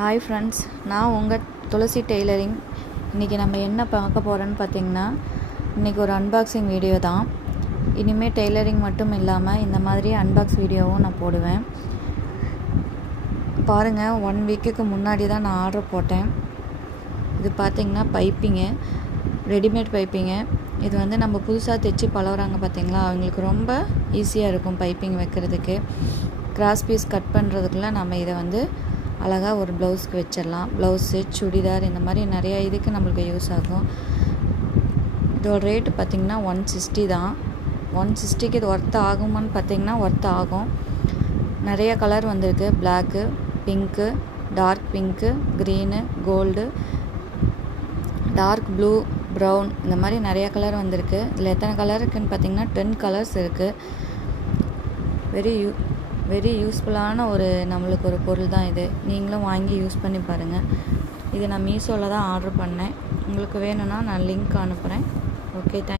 Hi friends, நான் உங்கள் துளசி tailoring. இன்றைக்கி நம்ம என்ன பார்க்க போகிறோன்னு பார்த்தீங்கன்னா, இன்றைக்கி ஒரு அன்பாக்சிங் வீடியோ தான். இனிமேல் டெய்லரிங் மட்டும் இல்லாமல் இந்த மாதிரி அன்பாக்ஸ் வீடியோவும் நான் போடுவேன். பாருங்கள், 1 வீக்குக்கு முன்னாடி தான் நான் ஆர்டர் போட்டேன். இது பார்த்திங்கன்னா பைப்பிங்கு, ரெடிமேட் பைப்பிங்கு. இது வந்து நம்ம புதுசாக தைச்சி பழகுறாங்க பார்த்திங்களா, அவங்களுக்கு ரொம்ப ஈஸியாக இருக்கும் பைப்பிங் வைக்கிறதுக்கு. கிராஸ் பீஸ் கட் பண்ணுறதுக்குள்ள நம்ம இதை வந்து அழகாக ஒரு ப்ளவுஸ்க்கு வச்சிடலாம். ப்ளவுஸு, சுடிதார், இந்த மாதிரி நிறையா இதுக்கு நம்மளுக்கு யூஸ் ஆகும். இதோட ரேட்டு பார்த்திங்கன்னா 160 தான். 160க்கு இது ஒர்த் ஆகுமான்னு பார்த்திங்கன்னா ஒர்த் ஆகும். நிறைய கலர் வந்திருக்கு. Black, pink, dark pink, green, gold, dark blue, brown, இந்த மாதிரி நிறைய கலர் வந்திருக்கு. இதில் எத்தனை கலர் இருக்குதுன்னு பார்த்திங்கன்னா 10 கலர்ஸ் இருக்குது. வெரி யூஸ்ஃபுல்லான நம்மளுக்கு ஒரு பொருள் தான் இது. நீங்களும் வாங்கி யூஸ் பண்ணி பாருங்கள். இது நான் மீஷோவில் தான் ஆர்டர் பண்ணேன். உங்களுக்கு வேணும்னா நான் லிங்க் அனுப்புகிறேன். Okay, thanks.